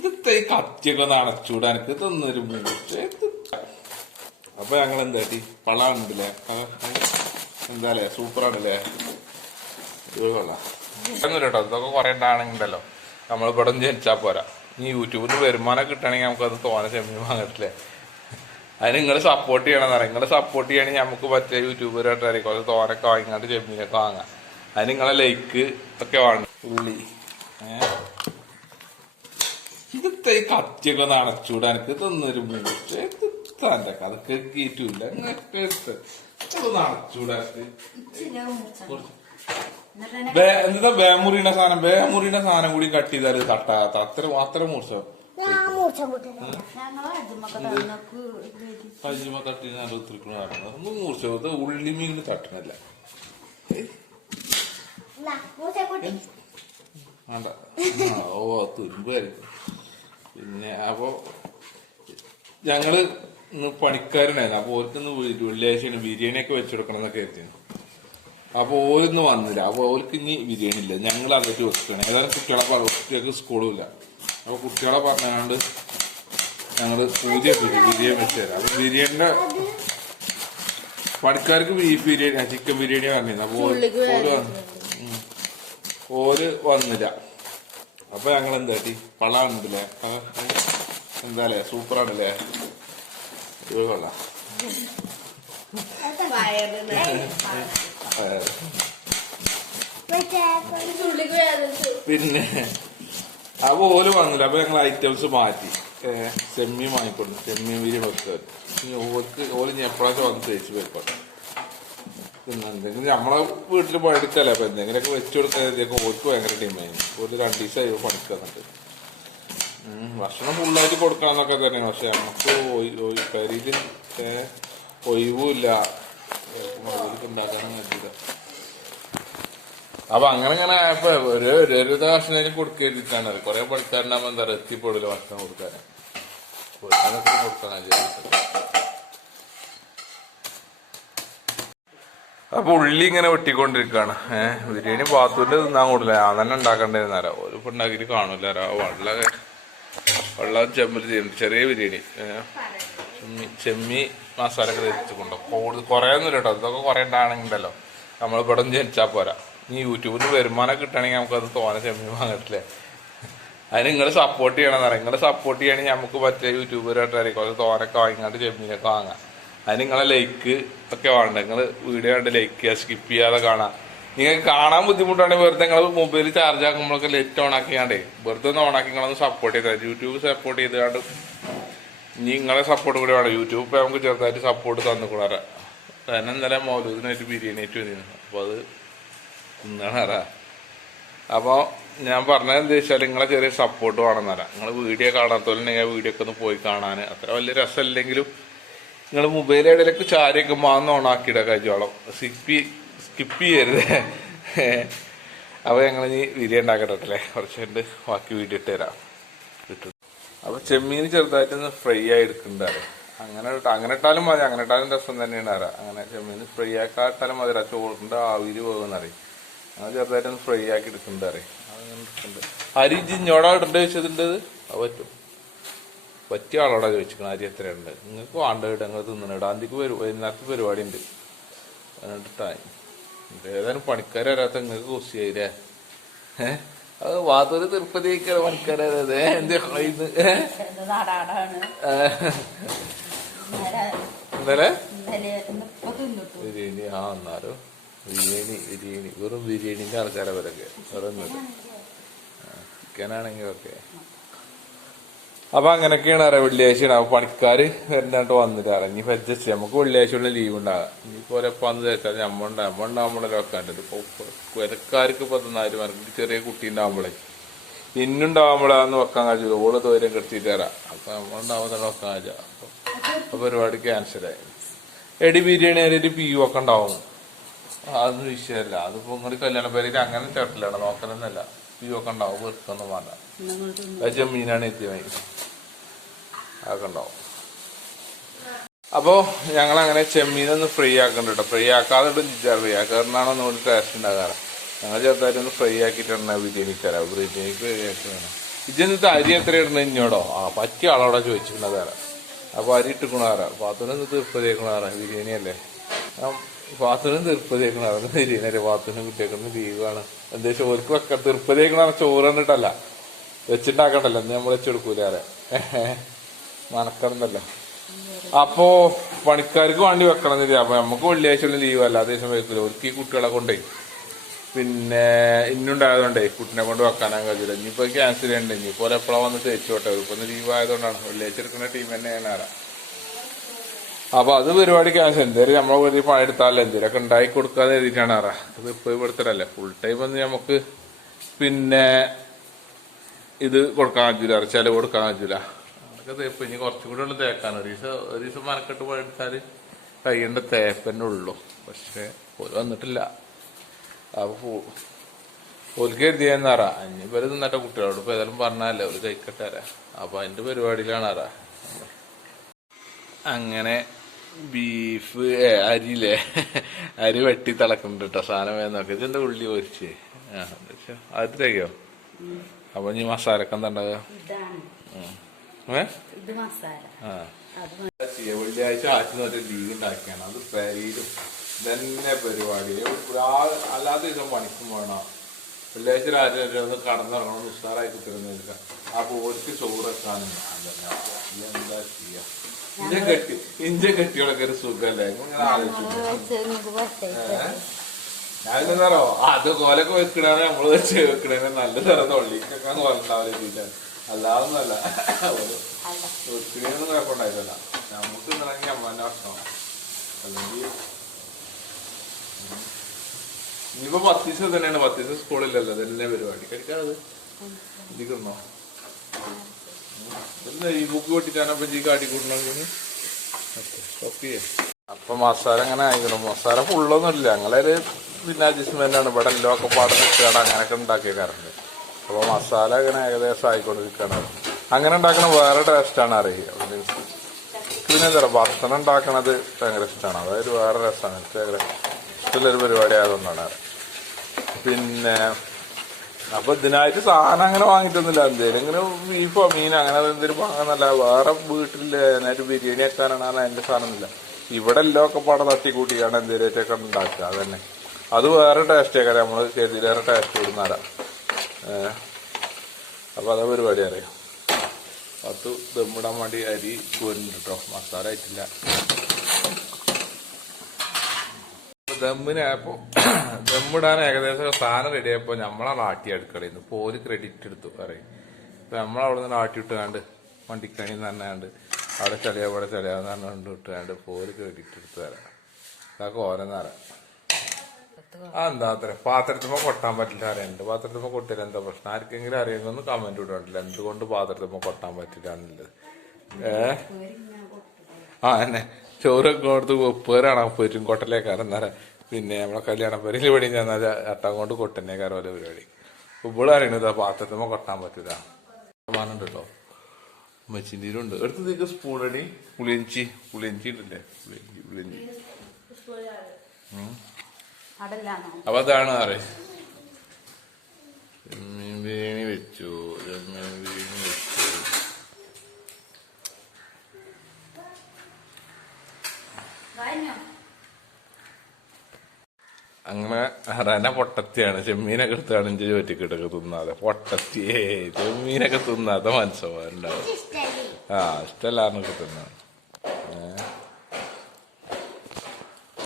ഇതൊക്കെ ഈ കത്തിയൊക്കെ ഒന്ന് അടച്ചൂടാ എനിക്ക് തന്നൊരു മൂച്ച് അപ്പൊ ഞങ്ങൾ എന്താട്ടി പളാണ്ടല്ലേ എന്താ അല്ലേ സൂപ്പറാണല്ലേ? ആണല്ലേ കേട്ടോ. ഇതൊക്കെ കുറെ ഉണ്ടാണെങ്കിണ്ടല്ലോ നമ്മൾ ഇവിടെ ജനിച്ചാ പോരാ. ഇനി യൂട്യൂബിൽ വരുമാനം നമുക്ക് അത് തോനെ ചെമ്മീൻ വാങ്ങട്ടില്ലേ അതിന് നിങ്ങൾ സപ്പോർട്ട് ചെയ്യണം പറയാം നിങ്ങൾ സപ്പോർട്ട് ചെയ്യണമെങ്കിൽ നമുക്ക് പറ്റിയ യൂട്യൂബറായിട്ടായിരിക്കും കുറച്ച് തോനൊക്കെ വാങ്ങിക്കാണ്ട് ചെമ്മീനൊക്കെ വാങ്ങാം. അതിന് നിങ്ങളെ ലൈക്ക് ഒക്കെ വേണം. ഉള്ളി. ഏഹ് ഇതൊക്കെ ഈ കത്തിയൊക്കെ ഒന്ന് അടച്ചൂടാ എനിക്ക് തന്നൊരു തന്റെ കഥ. കേട്ടില്ല എന്താ വേമുറിയുടെ സാധനം? വേമുറിയുടെ സാധനം കൂടി കട്ട് ചെയ്താൽ തട്ടാത്ത അത്ര അത്ര മൂർച്ച കല്ലുമ തട്ടി നടത്തിരിക്കണ ഒന്നും മൂർച്ച ഉള്ളി മീൻ തട്ടണല്ല വേണ്ട. ഓ തുരുമ്പായിരിക്കും പിന്നെ അപ്പൊ ഞങ്ങൾ ഇന്ന് പണിക്കാരനായിരുന്നു. അപ്പൊ ഓർക്കൊന്ന് വെള്ളിയാഴ്ച ബിരിയാണി ഒക്കെ വെച്ചെടുക്കണം എന്നൊക്കെ കരുതിയിരുന്നു അപ്പൊ ഓരൊന്നും വന്നില്ല. അപ്പൊ ഓർക്ക് ഇനി ബിരിയാണി ഇല്ല ഞങ്ങൾ അകത്ത് വെക്കണം. ഏതായാലും കുട്ടികളെ പറഞ്ഞു കുട്ടികൾക്ക് സ്കൂളും ഇല്ല അപ്പൊ കുട്ടികളെ പറഞ്ഞാണ്ട് ഞങ്ങൾ പൂജ ബിരിയാണി വെച്ചുതരാം അപ്പൊ ബിരിയാണിന്റെ പണിക്കാർക്ക് ബീഫ് ബിരിയാണി ചിക്കൻ ബിരിയാണി പറഞ്ഞിരുന്നു അപ്പൊ. ഓര് വന്നില്ല. അപ്പൊ ഞങ്ങൾ എന്താട്ടി പള്ളാണല്ലേ എന്താല്ലേ സൂപ്പറാണല്ലേ? ഇത് കൊള്ളാം. പിന്നെ അപ്പൊ ഓൽ വന്നില്ല. അപ്പൊ ഞങ്ങൾ ഐറ്റംസ് മാറ്റി. സെമ്മി വാങ്ങിക്കൊണ്ട് സെമ്മി വിരി വെക്കുക ഇനി ഓർക്ക് ഓൽ ഞാൻ എപ്പോഴാச்சுം വന്ന് തേച്ച് പോയിക്കോട്ടെ എന്തെങ്കിലും നമ്മളെ വീട്ടിൽ പണിയെടുക്കല്ലേ? അപ്പൊ എന്തെങ്കിലുമൊക്കെ വെച്ചു കൊടുത്താൽ ഓർക്ക് ഭയങ്കര ടീമായിരുന്നു ഒരു രണ്ട് ദിവസമായി പണിക്കുന്നുണ്ട് ഭക്ഷണം ഫുള്ളായിട്ട് കൊടുക്കാന്നൊക്കെ തന്നെയാണ്. പക്ഷെ നമുക്ക് കരിയിൽ ഒഴിവുമില്ല. അപ്പൊ അങ്ങനെ ഇങ്ങനെ ആയപ്പോ ഒരു ഒരു ഭക്ഷണം കൊടുക്കേണ്ടിട്ടാണ് കൊറേ പണിക്കാരനാകുമ്പോ എന്താ പറയുക എത്തിപ്പെടില്ല ഭക്ഷണം കൊടുക്കാൻ അതൊക്കെ കൊടുക്കാൻ അപ്പൊ ഉള്ളി ഇങ്ങനെ വെട്ടിക്കൊണ്ടിരിക്കാണ്. ഏഹ് ബിരിയാണി പാത്തൂരിന്റെ തിന്നാൻ കൂടില്ല. ഞാൻ തന്നെ ഉണ്ടാക്കണ്ടായിരുന്നാരാ ഒരു ഇപ്പൊ കാണൂല വെള്ള വെള്ള ചെമ്പിൽ ചെയ്യുന്നുണ്ട് ചെറിയ ബിരിയാണി. ചെമ്മി ചെമ്മി മസാല ഒക്കെ തേച്ചിട്ടുണ്ടോ കൂടുതൽ കുറേ ഒന്നും കേട്ടോ. ഇതൊക്കെ കുറേ ഉണ്ടാകണമെങ്കിലോ നമ്മളിവിടെ ജനിച്ചാൽ പോരാ. നീ യൂട്യൂബിൽ വരുമാനം കിട്ടണമെങ്കിൽ നമുക്കത് തോനെ ചെമ്മി വാങ്ങത്തില്ലേ? അതിന് നിങ്ങൾ സപ്പോർട്ട് ചെയ്യണം പറയാം നിങ്ങൾ സപ്പോർട്ട് ചെയ്യണമെങ്കിൽ നമുക്ക് പറ്റിയ യൂട്യൂബറായിട്ടായിരിക്കും അത് തോനൊക്കെ വാങ്ങിക്കാണ്ട് ചെമ്മീനൊക്കെ വാങ്ങാം. അതിന് നിങ്ങളെ ലൈക്ക് ഒക്കെ വേണ്ട? നിങ്ങൾ വീഡിയോ കണ്ട് ലൈക്ക് ചെയ്യുക സ്കിപ്പ് ചെയ്യാതെ കാണാം. നിങ്ങൾക്ക് കാണാൻ ബുദ്ധിമുട്ടാണെങ്കിൽ വെറുതെ നിങ്ങൾ മൊബൈൽ ചാർജ് ആക്കുമ്പോഴൊക്കെ ലെറ്റ് ഓൺ ആക്കിയാണ്ടേ വെറുതെ ഒന്ന് ഓൺ ആക്കി നിങ്ങളൊന്ന് സപ്പോർട്ട് ചെയ്താൽ യൂട്യൂബ് സപ്പോർട്ട് ചെയ്തുകൊണ്ട് ഇനി നിങ്ങളെ സപ്പോർട്ട് കൂടി വേണം. യൂട്യൂബ് ഇപ്പൊ നമുക്ക് ചെറുതായിട്ട് സപ്പോർട്ട് തന്നുകൂടാറ തന്നെ ഇന്നലെ മൗലൂദിനായിട്ട് ബിരിയാണി ആയിട്ട് വന്നിരുന്നു അപ്പോൾ അത് തിന്നണാറാ അപ്പോൾ ഞാൻ പറഞ്ഞത് എന്താ വെച്ചാൽ നിങ്ങളെ ചെറിയ സപ്പോർട്ട് വേണം വേണമെന്നല്ല നിങ്ങൾ വീഡിയോ കാണാത്തോലെ വീഡിയോ ഒക്കെ ഒന്ന് പോയി കാണാൻ അത്ര വലിയ രസമില്ലെങ്കിലും നിങ്ങൾ മൊബൈൽ ഇടയിലേക്ക് ചാരിയൊക്കെ മാന്ന് ഓണാക്കിയിട കഴിച്ചോളം സ്കിപ്പ് സ്കിപ്പ് ചെയ്യരുത്. അപ്പോൾ ഞങ്ങൾ ഇനി വിരി ഉണ്ടാക്കട്ടെ കുറച്ച് കണ്ട് ബാക്കി വീഡിയോ ഇട്ട് തരാം. കിട്ടും അപ്പൊ ചെമ്മീൻ ചെറുതായിട്ടൊന്ന് ഫ്രൈ ആയി എടുക്കണ്ടാറ് അങ്ങനെ അങ്ങനെ ഇട്ടാലും മതി. അങ്ങനെ ഇട്ടാലും രസം തന്നെയാണ് അറിയാം അങ്ങനെ ചെമ്മീൻ ഫ്രൈ ആക്കാട്ടാലും മതി. ആ ആവിര് പോകുന്നറിയും അങ്ങനെ ചെറുതായിട്ടൊന്ന് ഫ്രൈ ആക്കി എടുക്കണ്ടാറ് അങ്ങനെ അരി ജിഞ്ഞോടാ ഇടേണ്ട അത് പറ്റും. പറ്റിയ ആളോടാ ചോദിച്ചിരിക്കണം അരി എത്രയുണ്ട്? നിങ്ങൾക്ക് വേണ്ട ഇട നിങ്ങൾ തിന്നണം ഇടാന്തിക്ക് വരും വൈകുന്നേരത്തെ പരിപാടി ഉണ്ട് എന്നിട്ടായി ഏതായാലും പണിക്കാർ വരാത്ത നിങ്ങൾക്ക് കുസിയായില്ലേ? ഏഹ് അത് വാതൊരു തിരുപ്പതിക്കാണ് പണിക്കാരത് ഇന്നലെ തിന്നിട്ടു. ബിരിയാണി. ആ എന്നാലും ബിരിയാണി ബിരിയാണി. വെറും ബിരിയാണിന്റെ ആൾക്കാരെ വരൊക്കെ വേറെ ചിക്കനാണെങ്കിൽ ഓക്കെ അപ്പൊ അങ്ങനെയൊക്കെയാണ് അറിയാം വെള്ളിയാഴ്ചയാണ്. അപ്പൊ പണിക്കാര് വരുന്നതായിട്ട് വന്നിട്ട് അറിയാം. ഇനി ചെയ്യാം. നമുക്ക് വെള്ളിയാഴ്ച ഉള്ള ലീവ് ഉണ്ടാകാം. ഇനിയിപ്പോ ഒരപ്പം വന്ന് തേച്ചാൽ നമ്മ ഉണ്ടാകും നമ്മ ഉണ്ടാകുമ്പോഴല്ലേ വെക്കാണ്ടത് ഇപ്പൊ കുരക്കാർക്ക് തന്നാലും എനിക്ക് ചെറിയ കുട്ടി ഉണ്ടാകുമ്പോഴേ ഇന്നുണ്ടാകുമ്പോഴാന്ന് വെക്കാൻ കഴിച്ചു ഓൾ ദൂരം കെടുത്തിട്ട് തരാം അപ്പൊ നമ്മളുണ്ടാവുന്ന വെക്കാൻ കഴിച്ചാ അപ്പൊ പരിപാടി ക്യാൻസലായി എടി ബിരിയാണി ഒരു പി ഒക്കെ അതൊന്നും വിഷയമല്ല. അതിപ്പോ നിങ്ങൾ കല്യാണ പേരിൽ അങ്ങനെ ചേട്ടലാണ് നോക്കണമെന്നല്ല ഒക്കെ ഉണ്ടാവും. വെറുക്കൊന്നും വേണ്ട. അത് ചെമ്മീനാണ് എത്തിയത് അതൊക്കെ ഉണ്ടാവും. അപ്പോ ഞങ്ങൾ അങ്ങനെ ചെമ്മീനൊന്ന് ഫ്രൈ ആക്കണ്ടോ കേട്ടോ ഫ്രൈ ആക്കാതെ ഫ്രൈ ആക്കാറിനാണോ ഒന്നുകൂടി ടേസ്റ്റ് ഉണ്ടാകാറ്. ഞങ്ങൾ ചെറുതായിട്ട് ഒന്ന് ഫ്രൈ ആക്കിയിട്ടാണ് ബിരിയാണി തരാം ബിരിയാണിക്ക് ഫ്രൈ വേണം ഇജ്ജെന്നിട്ട് അരി എത്ര ഇടണം ഇഞ്ഞോടോ ആ പറ്റിയ ആളോടെ വേറെ അപ്പൊ അരി ഇട്ടുക്കണാറ പാത്തുനും തീർപ്പതേക്കണാറ ബിരിയാണി അല്ലേ പാത്തുനും തീർപ്പതേക്കണാറ ബിരിയാണി അല്ലേ പാത്തുനും കുട്ടിയേക്കുന്ന ലീവാണ്. എന്താ ചോർക്ക് വെക്ക തീർപ്പതേക്കണ ചോറ് കണ്ടിട്ടല്ല വെച്ചിണ്ടാക്കണ്ടല്ലോ. എന്ന് നമ്മൾ വെച്ചെടുക്കൂല ആരെ മനക്കണ്ടല്ലോ അപ്പോ പണിക്കാർക്ക് വേണ്ടി വെക്കണം എന്നില്ല. അപ്പൊ നമുക്ക് വെള്ളിയാഴ്ച ലീവ് അല്ല. അതേ ദിവസം വെക്കില്ല ഒരുക്കി കുട്ടികളെ കൊണ്ടേ. പിന്നെ ഇന്നുണ്ടായതുകൊണ്ടേ കുട്ടിനെ കൊണ്ട് വെക്കാനാ കഴിയില്ല ഇനിയിപ്പോ ക്യാൻസൽ ചെയ്യണ്ട? ഇനിയിപ്പോ എപ്പോഴാ വന്ന് തേച്ചോട്ടെ ഇപ്പൊ ലീവ് ആയതുകൊണ്ടാണ് വെള്ളിയാഴ്ച എടുക്കുന്ന ടീം തന്നെയാണ് ആരാ? അപ്പൊ അത് പരിപാടി ക്യാൻസൽ എന്തേലും നമ്മളെ വലിയ പണിയെടുത്താലോ എന്തേലൊക്കെ ഉണ്ടാക്കി കൊടുക്കാതെ എഴുതിയിട്ടാണ് അറ. അത് ഇപ്പൊ ഇവിടുത്തെ ഫുൾ ടൈം ഒന്ന് നമുക്ക് പിന്നെ ഇത് കൊടുക്കാൻ പറ്റൂല. ചെലവ് കൊടുക്കാൻ പറ്റൂല. അതൊക്കെ തേപ്പ് ഇനി കുറച്ചും കൂടെ ഉള്ള തേക്കാൻ. ഒരു ദിവസം ഒരു ദിവസം മനക്കെട്ട് പണിയെടുത്താൽ കയ്യേണ്ട തേപ്പന്നെ ഉള്ളു. പക്ഷെ ഒരു വന്നിട്ടില്ല. അപ്പൊ ഓൽക്ക് എഴുതിയെന്നറ അഞ്ഞു പേര് നിന്നിട്ട കുട്ടികളോട്. ഇപ്പൊ ഏതായാലും പറഞ്ഞാലേ ഒരു കൈക്കട്ടാരാ അപ്പോൾ അപ്പൊ അതിന്റെ പരിപാടിയിലാണ് അറ. അങ്ങനെ ബീഫ് ഏ, അരിയില്ലേ? അരി വെട്ടി തിളക്കുന്നുണ്ട് കേട്ടോ സാധനം വേഗം നോക്കി ഇതെന്താ ഉള്ളി പൊരിച്ച്? ആ അത് തികയോ അപ്പൊ ഇനി മസാലക്ക് എന്താ ഇതാണ്. ഉം. ഏ? മസാല. ആ. അത് മ- ചെയ്യ. വെള്ളിയാഴ്ച ആഴ്ച ഒരു ലീവ് ഉണ്ടാക്കിയാണ്. അത് പെരയിലും തന്നെ പരിപാടി. അല്ലാതെ അല്ലാത്ത ദിവസം പണിക്കും വേണം വെള്ളിയാഴ്ച രാജ്യം ഒന്ന് കടന്നിറങ്ങണം. ഉഷാറായി കുത്തിരുന്നില്ല അപ്പൊ ഓർക്ക് ചോറ് വെക്കാനും എന്താ ഇഞ്ച കെട്ടി ഇഞ്ച ഒരു സുഖല്ലേ? നിങ്ങൾ ആലോചിച്ചു ഞാനെന്താറോ അത് കോലൊക്കെ വെക്കണാണ് നമ്മൾ വെച്ച് വെക്കണേ നല്ല തരം തൊള്ളിക്കൊക്കെ കോലുണ്ടാവില്ല ചെയ്താൽ അല്ലാതൊന്നല്ല ഒത്തിരിയൊന്നും കുഴപ്പമുണ്ടായിട്ടല്ല. നമുക്ക് ഇന്നലെങ്കിൽ അമ്മേന്റെ ഭക്ഷണം അല്ലെങ്കിൽ ഇനിയിപ്പോ പത്ത് ദിവസം തന്നെയാണ് പത്ത് ദിവസം സ്കൂളില്ലല്ലോ തന്നെ പരിപാടി കഴിക്കാതെ ഇതിക്കണോ ഈ ബുക്ക് പൊട്ടിച്ചാണ് അപ്പൊ മസാല അങ്ങനെ ആയിക്കണം. മസാല ഫുള്ളൊന്നും ഇല്ല ഞങ്ങളൊരു പിന്നെ അഡ്ജസ്റ്റ്മെന്റ് ആണ്. ഇവിടെ എല്ലാം ഒക്കെ പാടുന്ന നിൽക്കുകയാണ്. അങ്ങനെയൊക്കെ ഉണ്ടാക്കിയേക്കാറുണ്ട് അപ്പൊ മസാല അങ്ങനെ ഏകദേശം ആയിക്കൊണ്ടിരിക്കുകയാണ്. അങ്ങനെ ഉണ്ടാക്കണ വേറെ ടേസ്റ്റാണ് അറിയുക പിന്നെ എന്താ പറയുക ഭക്ഷണം ഉണ്ടാക്കണത് ഭയങ്കര ഇഷ്ടമാണ് അതായത് വേറെ രസമാണ് ഭയങ്കര ഇഷ്ടമുള്ളൊരു പരിപാടി ആയതുകൊണ്ടാണ്. പിന്നെ അപ്പൊ ഇതിനായിട്ട് സാധനം അങ്ങനെ വാങ്ങിട്ടൊന്നുമില്ല എന്തേലും ഇങ്ങനെ ബീഫോ മീനോ അങ്ങനെ എന്തെങ്കിലും വാങ്ങാന്നല്ല വേറെ വീട്ടിൽ അതിനായിട്ട് ബിരിയാണി വെക്കാനാണ് അതിന്റെ സാധനമില്ല ഇവിടെ എല്ലാം ഒക്കെ പാടെ തട്ടിക്കൂട്ടിയാണ് എന്തേലും ഉണ്ടാക്കുക. അതന്നെ. അത് വേറെ ടേസ്റ്റ് നമ്മൾ കരുതിയിലേറെ ടേസ്റ്റ് കൊടുന്നാല അപ്പൊ അതാ പരിപാടി അറിയാം. പത്ത് ദമ്മിടാൻ വേണ്ടി അരി കോരുന്നുണ്ട് കേട്ടോ മസാല ആയിട്ടില്ല. അപ്പൊ ദമ്മിനായപ്പോ ദമ്മിടാൻ ഏകദേശം സാധനം റെഡി ആയപ്പോ നമ്മളാണ് ആട്ടി അടുക്കളയിൽ നിന്ന് പോൽ ക്രെഡിറ്റ് എടുത്തു പറയും. ഇപ്പൊ നമ്മളവിടെ നിന്ന് ആട്ടി ഇട്ടുകാണ്ട് വണ്ടിക്കണി പറഞ്ഞാണ്ട് അവിടെ ചളിയാ പോലെ ചളിയാന്ന് പറഞ്ഞുകൊണ്ട് ഇട്ടുകാണ്ട് പോൽ ക്രെഡിറ്റ് എടുത്തു തരാം. അതൊക്കെ ഓരോന്നറ ആ എന്താ അത്ര? പാത്രത്തിമ്മ കൊട്ടാൻ പറ്റില്ല അറിയാം. എന്റെ പാത്രത്തിമ്മ കൊട്ടില്ല എന്താ പ്രശ്നം? ആർക്കെങ്കിലും അറിയുമെന്ന് കമന്റ് ഇടണ്ടില്ല എന്തുകൊണ്ട് പാത്രത്തിമ്മ കൊട്ടാൻ പറ്റില്ല എന്നുള്ളത്? ഏ? ആ എന്നെ. ചോറൊക്കെ കൊടുത്ത് ഉപ്പേറാണ് ഉപ്പേറ്റും കൊട്ടലേക്കാരൻ നേരം പിന്നെ നമ്മളെ കല്യാണ പരിയിൽ പണി ചെന്നാൽ അട്ടം കൊണ്ട് കൊട്ടനേക്കാരം ഓരോ പരിപാടി. ഉപ്പിൾ അറിയണത് ആ പാത്രത്തുമ്പോ കൊട്ടാൻ പറ്റൂലോ. മാനുണ്ട് കേട്ടോ മെച്ചിന്റെ എടുത്തതേക്ക് സ്പൂൺ അടി. പുളിയഞ്ചി. പുളിയഞ്ചി ഉണ്ടല്ലേ പുളിയഞ്ചി പുളിയഞ്ചി. അപ്പൊ അതാണ് അറിയാം ചെമ്മീൻ ബിരിയാണി വെച്ചു. ചെമ്മീൻ ബിരിയാണി വെച്ചു. അങ്ങനെ അറന പൊട്ടത്തിയാണ്. ചെമ്മീനൊക്കെ എടുത്താണ് ഇഞ്ചി ചോറ്റിക്കിട്ടൊക്കെ തിന്നാതെ പൊട്ടത്തിയേ ചെമ്മീനൊക്കെ തിന്നാത്ത മനസ്സോ ആ ഇഷ്ടമല്ലാന്നൊക്കെ തിന്നാ